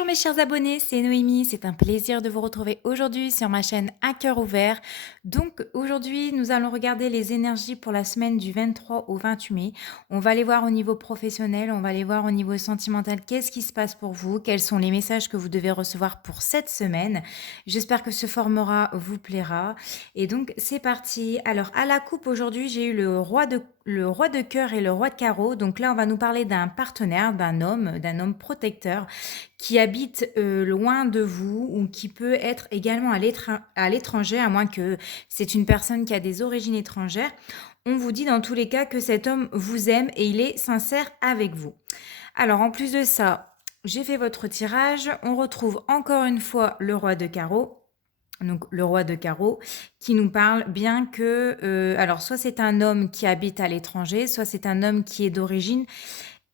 Bonjour mes chers abonnés, c'est Noémie, c'est un plaisir de vous retrouver aujourd'hui sur ma chaîne À cœur ouvert. Donc aujourd'hui, nous allons regarder les énergies pour la semaine du 23 au 28 mai. On va les voir au niveau professionnel, on va les voir au niveau sentimental, qu'est-ce qui se passe pour vous, quels sont les messages que vous devez recevoir pour cette semaine. J'espère que ce format vous plaira. Et donc c'est parti. Alors à la coupe aujourd'hui, j'ai eu le roi de cœur et le roi de carreau. Donc là, on va nous parler d'un partenaire, d'un homme protecteur qui habite loin de vous ou qui peut être également à l'étranger, à moins que c'est une personne qui a des origines étrangères. On vous dit dans tous les cas que cet homme vous aime et il est sincère avec vous. Alors en plus de ça, j'ai fait votre tirage. On retrouve encore une fois le roi de carreau. Donc le roi de carreau qui nous parle bien que, alors soit c'est un homme qui habite à l'étranger, soit c'est un homme qui est d'origine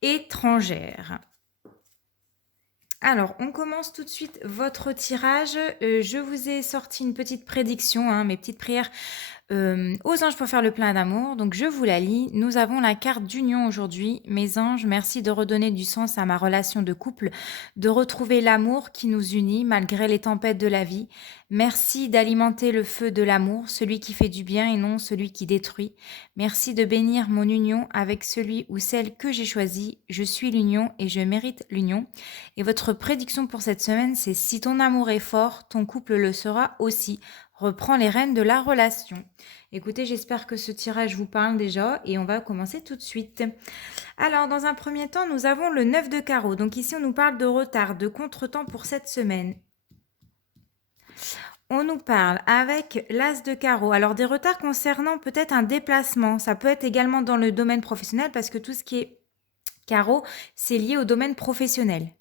étrangère. Alors, on commence tout de suite votre tirage. Je vous ai sorti une petite prédiction, hein, mes petites prières aux anges pour faire le plein d'amour. Donc, je vous la lis. Nous avons la carte d'union aujourd'hui. Mes anges, merci de redonner du sens à ma relation de couple, de retrouver l'amour qui nous unit malgré les tempêtes de la vie. Merci d'alimenter le feu de l'amour, celui qui fait du bien et non celui qui détruit. Merci de bénir mon union avec celui ou celle que j'ai choisi. Je suis l'union et je mérite l'union. Et votre prédiction pour cette semaine, c'est si ton amour est fort, ton couple le sera aussi. Reprends les rênes de la relation. Écoutez, j'espère que ce tirage vous parle déjà et on va commencer tout de suite. Alors, dans un premier temps, nous avons le 9 de carreau. Donc ici, on nous parle de retard, de contretemps pour cette semaine. On nous parle avec l'as de carreau. Alors, des retards concernant peut-être un déplacement. Ça peut être également dans le domaine professionnel parce que tout ce qui est carreau, c'est lié au domaine professionnel.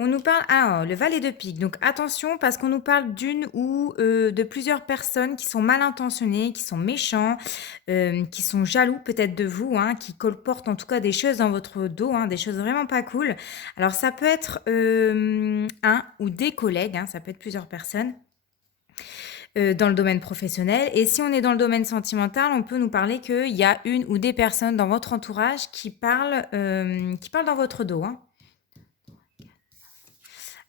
On nous parle, le valet de pique. Donc attention parce qu'on nous parle d'une ou de plusieurs personnes qui sont mal intentionnées, qui sont méchants, qui sont jaloux peut-être de vous, hein, qui colportent en tout cas des choses dans votre dos, hein, des choses vraiment pas cool. Alors ça peut être un ou des collègues, hein, ça peut être plusieurs personnes dans le domaine professionnel. Et si on est dans le domaine sentimental, on peut nous parler qu'il y a une ou des personnes dans votre entourage qui parlent dans votre dos, hein.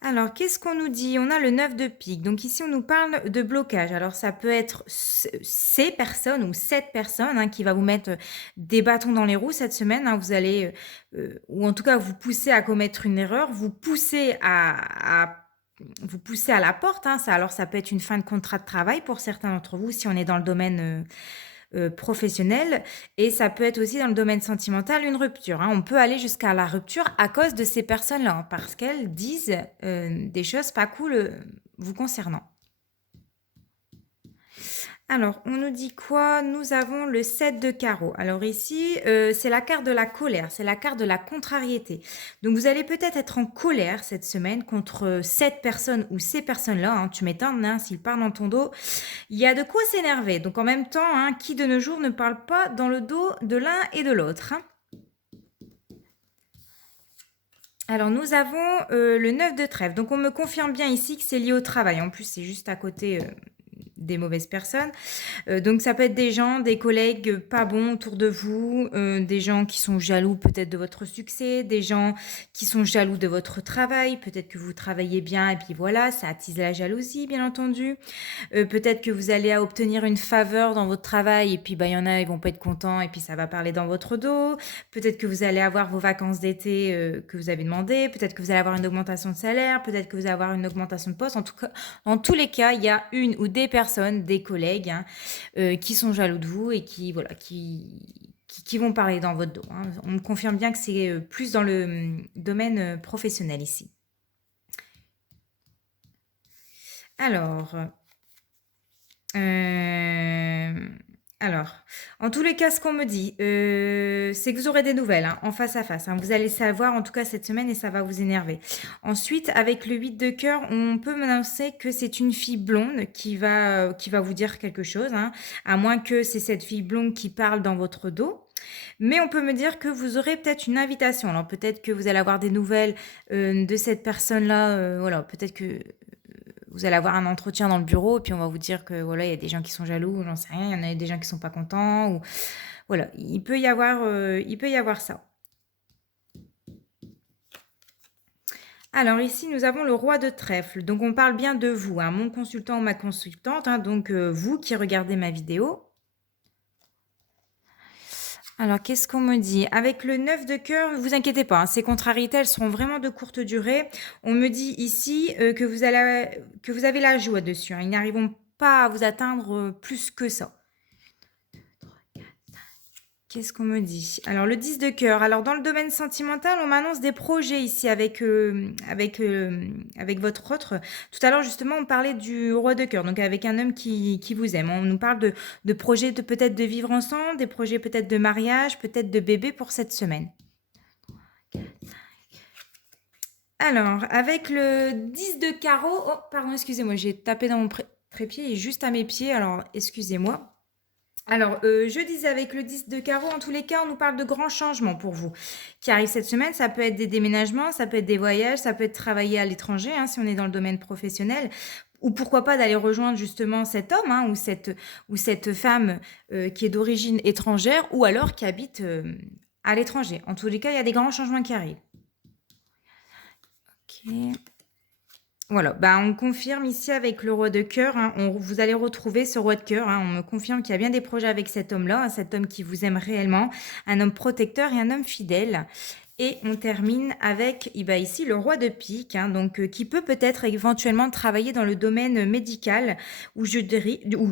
Alors, qu'est-ce qu'on nous dit? On a le 9 de pique. Donc ici, on nous parle de blocage. Alors, ça peut être ces personnes ou cette personne, hein, qui va vous mettre des bâtons dans les roues cette semaine, hein. Vous allez, ou en tout cas, vous pousser à commettre une erreur, vous poussez à la porte, hein. Alors, ça peut être une fin de contrat de travail pour certains d'entre vous, si on est dans le domaine professionnel, et ça peut être aussi dans le domaine sentimental une rupture, hein. On peut aller jusqu'à la rupture à cause de ces personnes-là, hein, parce qu'elles disent des choses pas cool vous concernant. Alors, on nous dit quoi? Nous avons le 7 de carreau. Alors ici, c'est la carte de la colère, c'est la carte de la contrariété. Donc vous allez peut-être être en colère cette semaine contre cette personne ou ces personnes-là, hein. Tu m'étonnes, hein, s'ils parlent dans ton dos. Il y a de quoi s'énerver. Donc en même temps, hein, qui de nos jours ne parle pas dans le dos de l'un et de l'autre, hein. Alors nous avons le 9 de trèfle. Donc on me confirme bien ici que c'est lié au travail. En plus, c'est juste à côté des mauvaises personnes. Donc ça peut être des gens, des collègues pas bons autour de vous, des gens qui sont jaloux peut-être de votre succès, des gens qui sont jaloux de votre travail, peut-être que vous travaillez bien et puis voilà, ça attise la jalousie bien entendu. Peut-être que vous allez obtenir une faveur dans votre travail et puis bah, il y en a, ils vont pas être contents et puis ça va parler dans votre dos. Peut-être que vous allez avoir vos vacances d'été que vous avez demandé. Peut-être que vous allez avoir une augmentation de salaire. Peut-être que vous allez avoir une augmentation de poste. En tout cas, dans tous les cas, il y a une ou des personnes, des collègues, hein, qui sont jaloux de vous et qui, voilà, qui vont parler dans votre dos, hein. On me confirme bien que c'est plus dans le domaine professionnel ici. Alors, euh, alors, en tous les cas, ce qu'on me dit, c'est que vous aurez des nouvelles, hein, en face à face, hein. Vous allez savoir, en tout cas cette semaine, et ça va vous énerver. Ensuite, avec le 8 de cœur, on peut m'annoncer que c'est une fille blonde qui va vous dire quelque chose, hein, à moins que c'est cette fille blonde qui parle dans votre dos. Mais on peut me dire que vous aurez peut-être une invitation. Alors peut-être que vous allez avoir des nouvelles de cette personne-là. Voilà, peut-être que vous allez avoir un entretien dans le bureau et puis on va vous dire que voilà, il y a des gens qui sont jaloux, j'en sais rien, il y en a des gens qui sont pas contents ou voilà, il peut y avoir ça. Alors ici, nous avons le roi de trèfle. Donc on parle bien de vous, hein, mon consultant ou ma consultante, hein, donc vous qui regardez ma vidéo. Alors qu'est-ce qu'on me dit? Avec le 9 de cœur, ne vous inquiétez pas, hein, ces contrariétés, elles seront vraiment de courte durée. On me dit ici que vous avez la joie dessus, hein. Ils n'arriveront pas à vous atteindre plus que ça. Qu'est-ce qu'on me dit? Alors, le 10 de cœur. Alors, dans le domaine sentimental, on m'annonce des projets ici avec votre autre. Tout à l'heure, justement, on parlait du roi de cœur, donc avec un homme qui vous aime. On nous parle de projets peut-être de vivre ensemble, des projets peut-être de mariage, peut-être de bébé pour cette semaine. Alors, avec le 10 de carreau. Oh, pardon, excusez-moi, j'ai tapé dans mon trépied et juste à mes pieds. Alors, excusez-moi. Alors, je disais avec le 10 de carreau, en tous les cas, on nous parle de grands changements pour vous qui arrivent cette semaine. Ça peut être des déménagements, ça peut être des voyages, ça peut être travailler à l'étranger, hein, si on est dans le domaine professionnel. Ou pourquoi pas d'aller rejoindre justement cet homme, hein, ou cette femme qui est d'origine étrangère ou alors qui habite à l'étranger. En tous les cas, il y a des grands changements qui arrivent. Ok. Voilà, bah, on confirme ici avec le roi de cœur, hein, vous allez retrouver ce roi de cœur, hein, on me confirme qu'il y a bien des projets avec cet homme-là, hein, cet homme qui vous aime réellement, un homme protecteur et un homme fidèle. Et on termine avec ici le roi de pique, hein, donc qui peut peut-être éventuellement travailler dans le domaine médical ou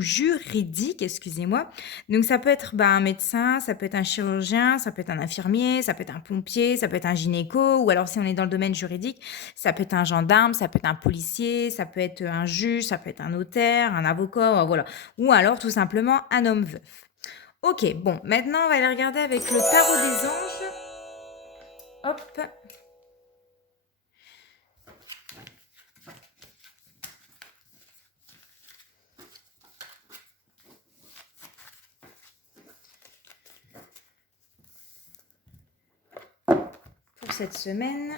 juridique, excusez-moi. Donc ça peut être un médecin, ça peut être un chirurgien, ça peut être un infirmier, ça peut être un pompier, ça peut être un gynéco, ou alors si on est dans le domaine juridique, ça peut être un gendarme, ça peut être un policier, ça peut être un juge, ça peut être un notaire, un avocat, voilà. Ou alors tout simplement un homme veuf. Ok, bon, maintenant on va aller regarder avec le tarot des anges. Hop. Pour cette semaine,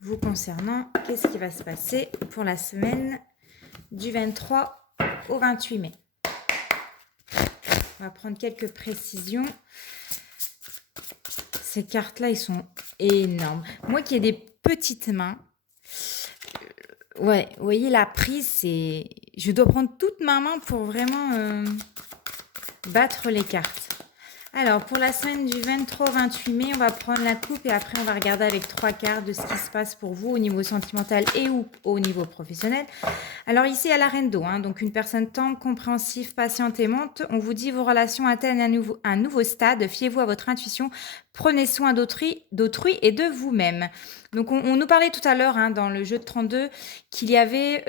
vous concernant, qu'est-ce qui va se passer pour la semaine du 23 au 28 mai? On va prendre quelques précisions. Ces cartes-là, ils sont énormes. Moi qui ai des petites mains, ouais, vous voyez la prise, c'est... Je dois prendre toute ma main pour vraiment battre les cartes. Alors, pour la semaine du 23 au 28 mai, on va prendre la coupe et après, on va regarder avec 3 cartes de ce qui se passe pour vous au niveau sentimental et ou au niveau professionnel. Alors ici, à la reine d'eau, hein, donc une personne tendre, compréhensive, patiente, aimante. On vous dit vos relations atteignent un nouveau stade. Fiez-vous à votre intuition. Prenez soin d'autrui et de vous-même. Donc, on nous parlait tout à l'heure, hein, dans le jeu de 32, qu'il y avait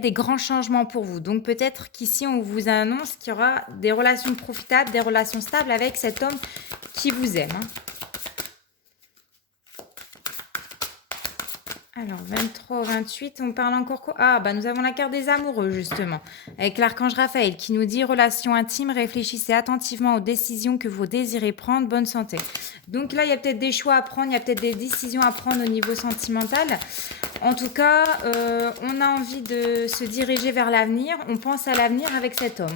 des grands changements pour vous. Donc peut-être qu'ici, on vous annonce qu'il y aura des relations profitables, des relations stables avec cet homme qui vous aime, hein. Alors, 23 au 28, on parle encore quoi? Ah, bah nous avons la carte des amoureux, justement, avec l'archange Raphaël qui nous dit « Relation intime, réfléchissez attentivement aux décisions que vous désirez prendre, bonne santé ». Donc là, il y a peut-être des choix à prendre, il y a peut-être des décisions à prendre au niveau sentimental. En tout cas, on a envie de se diriger vers l'avenir, on pense à l'avenir avec cet homme,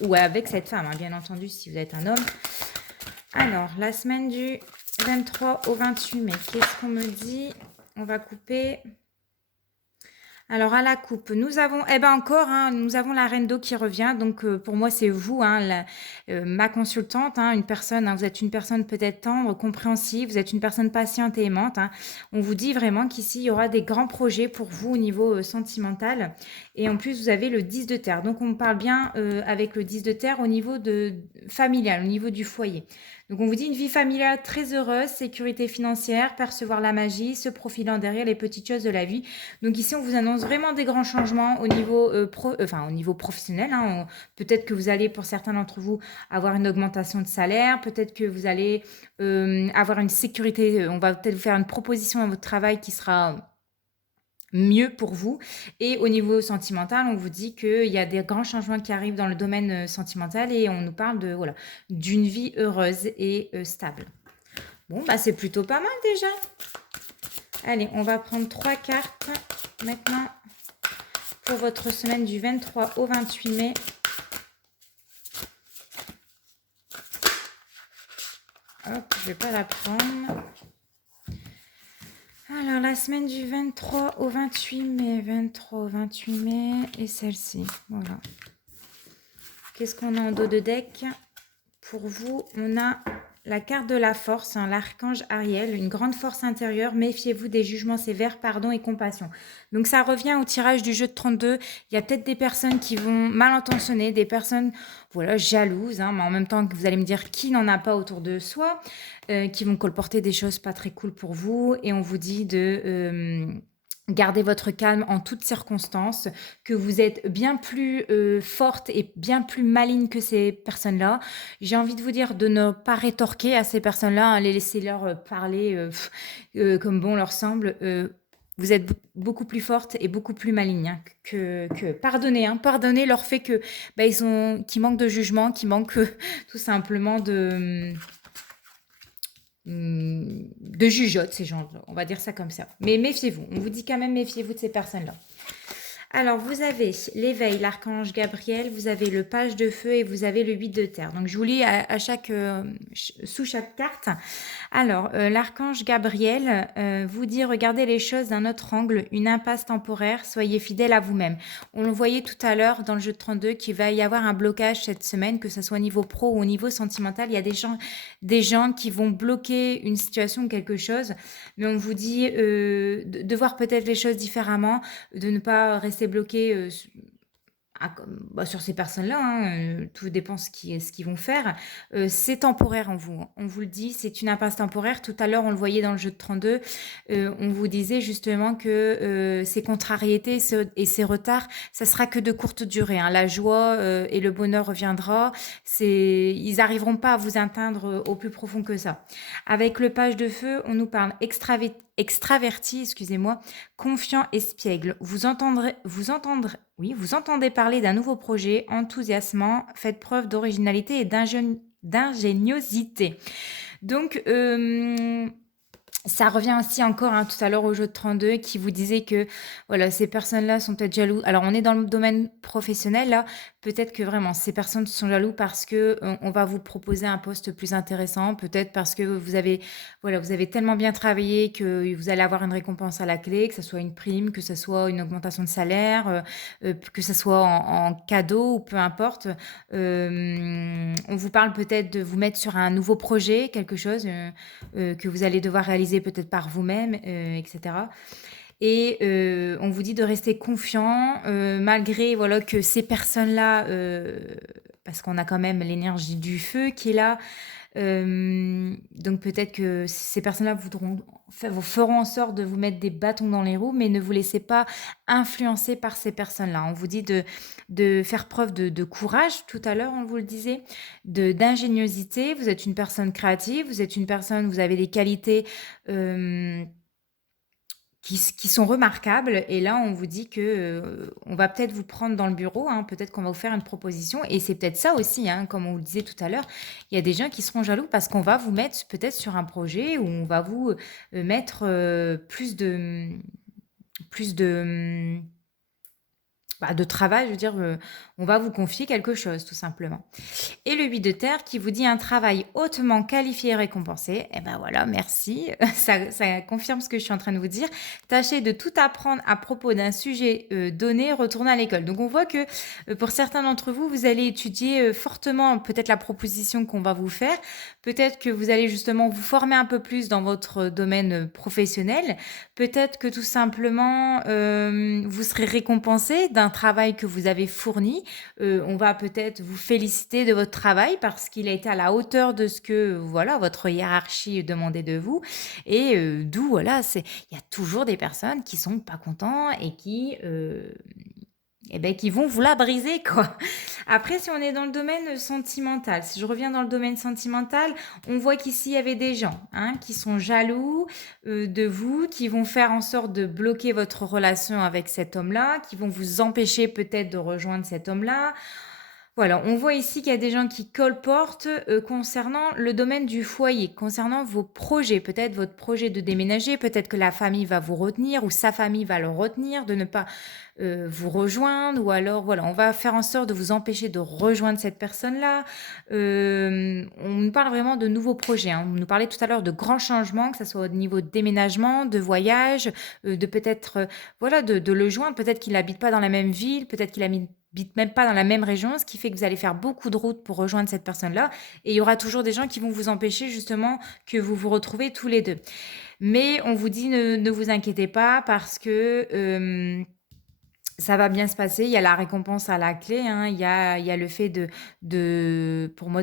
ou avec cette femme, hein, bien entendu, si vous êtes un homme. Alors, la semaine du 23 au 28 mai, qu'est-ce qu'on me dit? On va couper. Alors, à la coupe, nous avons, encore, hein, nous avons la reine d'eau qui revient. Donc, pour moi, c'est vous, hein, ma consultante, hein, une personne, hein, vous êtes une personne peut-être tendre, compréhensive, vous êtes une personne patiente et aimante, hein. On vous dit vraiment qu'ici, il y aura des grands projets pour vous au niveau sentimental. Et en plus, vous avez le 10 de terre. Donc, on parle bien avec le 10 de terre au niveau familial, au niveau du foyer. Donc, on vous dit une vie familiale très heureuse, sécurité financière, percevoir la magie, se profilant derrière les petites choses de la vie. Donc, ici, on vous annonce vraiment des grands changements au niveau, au niveau professionnel, hein. Peut-être que vous allez, pour certains d'entre vous, avoir une augmentation de salaire. Peut-être que vous allez avoir une sécurité. On va peut-être vous faire une proposition dans votre travail qui sera mieux pour vous. Et au niveau sentimental, on vous dit qu'il y a des grands changements qui arrivent dans le domaine sentimental et on nous parle de, voilà, d'une vie heureuse et stable. Bon, bah c'est plutôt pas mal déjà. Allez, on va prendre 3 cartes maintenant pour votre semaine du 23 au 28 mai. Hop. hop, je vais pas la prendre. Alors, la semaine du 23 au 28 mai, 23 au 28 mai, et celle-ci, voilà. Qu'est-ce qu'on a en dos de deck? Pour vous, on a la carte de la force, hein, l'archange Ariel, une grande force intérieure, méfiez-vous des jugements sévères, pardon et compassion. Donc ça revient au tirage du jeu de 32. Il y a peut-être des personnes qui vont mal intentionner, des personnes voilà, jalouses, hein, mais en même temps que vous allez me dire qui n'en a pas autour de soi, qui vont colporter des choses pas très cool pour vous, et on vous dit de gardez votre calme en toutes circonstances, que vous êtes bien plus forte et bien plus maligne que ces personnes-là. J'ai envie de vous dire de ne pas rétorquer à ces personnes-là, hein, les laisser leur parler comme bon leur semble. Vous êtes beaucoup plus forte et beaucoup plus maligne, hein, que pardonnez, hein, pardonnez leur fait que qui manquent de jugement, qui manquent tout simplement de jugeote, ces gens, on va dire ça comme ça. Mais méfiez-vous, on vous dit quand même méfiez-vous de ces personnes-là. Alors, vous avez l'éveil, l'archange Gabriel, vous avez le page de feu et vous avez le 8 de terre. Donc, je vous lis sous chaque carte. Alors, l'archange Gabriel vous dit regardez les choses d'un autre angle, une impasse temporaire, soyez fidèle à vous-même. On le voyait tout à l'heure dans le jeu de 32 qu'il va y avoir un blocage cette semaine, que ce soit au niveau pro ou au niveau sentimental. Il y a des gens qui vont bloquer une situation ou quelque chose, mais on vous dit de voir peut-être les choses différemment, de ne pas rester bloqué sur ces personnes-là, hein, tout dépend ce qu'ils vont faire. C'est temporaire, on vous le dit, c'est une impasse temporaire. Tout à l'heure, on le voyait dans le jeu de 32, on vous disait justement que ces contrariétés et ces retards, ça sera que de courte durée, hein. La joie et le bonheur reviendra. Ils n'arriveront pas à vous atteindre au plus profond que ça. Avec le page de feu, on nous parle extraverti, excusez-moi, confiant, espiègle. Vous entendez parler d'un nouveau projet, enthousiasmant, faites preuve d'originalité et d'ingéniosité. Donc, ça revient aussi encore, hein, tout à l'heure au jeu de 32 qui vous disait que voilà, ces personnes-là sont peut-être jaloux. Alors, on est dans le domaine professionnel, là. Peut-être que vraiment, ces personnes sont jaloux parce que on va vous proposer un poste plus intéressant. Peut-être parce que vous avez tellement bien travaillé que vous allez avoir une récompense à la clé, que ce soit une prime, que ce soit une augmentation de salaire, que ce soit en cadeau ou peu importe. On vous parle peut-être de vous mettre sur un nouveau projet, quelque chose que vous allez devoir réaliser peut-être par vous-même, etc. Et on vous dit de rester confiant, malgré voilà, que ces personnes-là, parce qu'on a quand même l'énergie du feu qui est là, donc peut-être que ces personnes-là vous feront en sorte de vous mettre des bâtons dans les roues, mais ne vous laissez pas influencer par ces personnes-là. On vous dit de faire preuve de courage, tout à l'heure on vous le disait, d'ingéniosité. Vous êtes une personne créative, vous avez des qualités qui sont remarquables. Et là, on vous dit que on va peut-être vous prendre dans le bureau, hein, peut-être qu'on va vous faire une proposition. Et c'est peut-être ça aussi, hein, comme on vous le disait tout à l'heure, il y a des gens qui seront jaloux parce qu'on va vous mettre peut-être sur un projet où on va vous mettre plus de travail, je veux dire, on va vous confier quelque chose, tout simplement. Et le 8 de terre qui vous dit un travail hautement qualifié et récompensé. Eh ben voilà, merci. Ça confirme ce que je suis en train de vous dire. Tâchez de tout apprendre à propos d'un sujet donné, retournez à l'école. Donc on voit que pour certains d'entre vous, vous allez étudier fortement peut-être la proposition qu'on va vous faire. Peut-être que vous allez justement vous former un peu plus dans votre domaine professionnel. Peut-être que tout simplement, vous serez récompensé d'un travail que vous avez fourni. On va peut-être vous féliciter de votre travail parce qu'il a été à la hauteur de ce que voilà, votre hiérarchie demandait de vous. Et d'où, voilà, il y a toujours des personnes qui sont pas contents et qui vont vous la briser, quoi. Après, si on est dans le domaine sentimental, si je reviens dans le domaine sentimental, on voit qu'ici, il y avait des gens, hein, qui sont jaloux de vous, qui vont faire en sorte de bloquer votre relation avec cet homme-là, qui vont vous empêcher peut-être de rejoindre cet homme-là. Voilà, on voit ici qu'il y a des gens qui colportent, concernant le domaine du foyer, concernant vos projets. Peut-être votre projet de déménager, peut-être que la famille va vous retenir ou sa famille va le retenir de ne pas, vous rejoindre ou alors voilà, on va faire en sorte de vous empêcher de rejoindre cette personne-là. On nous parle vraiment de nouveaux projets, hein. On nous parlait tout à l'heure de grands changements, que ça soit au niveau de déménagement, de voyage, de peut-être, voilà, de le joindre. Peut-être qu'il n'habite pas dans la même ville, peut-être qu'il habite même pas dans la même région, ce qui fait que vous allez faire beaucoup de routes pour rejoindre cette personne-là. Et il y aura toujours des gens qui vont vous empêcher justement que vous vous retrouvez tous les deux. Mais on vous dit ne vous inquiétez pas parce que ça va bien se passer. Il y a la récompense à la clé, hein. Il y a le fait pour moi,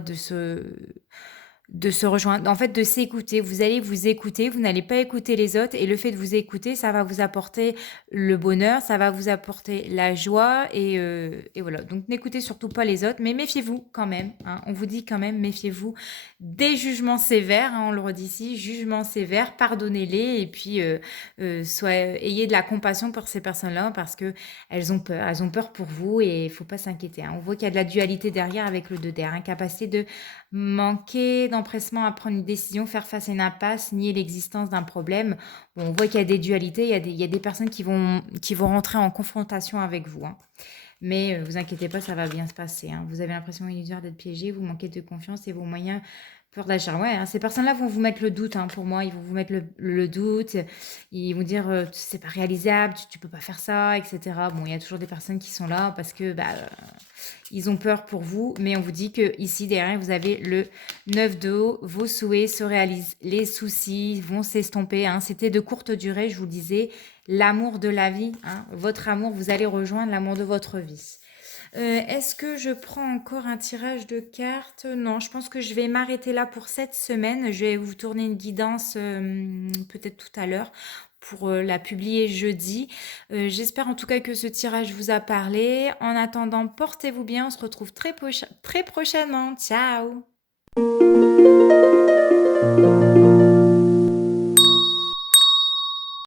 de se rejoindre, en fait, de s'écouter. Vous allez vous écouter, vous n'allez pas écouter les autres et le fait de vous écouter, ça va vous apporter le bonheur, ça va vous apporter la joie et voilà. Donc n'écoutez surtout pas les autres, mais méfiez-vous quand même, hein. On vous dit quand même, méfiez-vous des jugements sévères, hein, on le redit ici, jugements sévères, pardonnez-les et puis ayez de la compassion pour ces personnes-là parce que elles ont peur pour vous et il faut pas s'inquiéter, hein. On voit qu'il y a de la dualité derrière avec le 2 d'air, incapacité de manquer d'empressement à prendre une décision, faire face à une impasse, nier l'existence d'un problème. Bon, on voit qu'il y a des dualités, il y a des personnes qui vont rentrer en confrontation avec vous, hein. Mais vous inquiétez pas, ça va bien se passer, hein. Vous avez l'impression illusoire d'être piégé, vous manquez de confiance et vos moyens peur d'achat. Ouais, hein, ces personnes-là vont vous mettre le doute, hein, pour moi. Ils vont vous mettre le doute. Ils vont dire c'est pas réalisable, tu peux pas faire ça, etc. Bon, il y a toujours des personnes qui sont là parce que ils ont peur pour vous, mais on vous dit que ici derrière vous avez le 9 de haut, vos souhaits se réalisent, les soucis vont s'estomper, hein. C'était de courte durée, je vous le disais, l'amour de la vie, hein. Votre amour, vous allez rejoindre l'amour de votre vie. Est-ce que je prends encore un tirage de cartes? Non, je pense que je vais m'arrêter là pour cette semaine. Je vais vous tourner une guidance peut-être tout à l'heure pour la publier jeudi. J'espère en tout cas que ce tirage vous a parlé. En attendant, portez-vous bien. On se retrouve très prochainement. Ciao!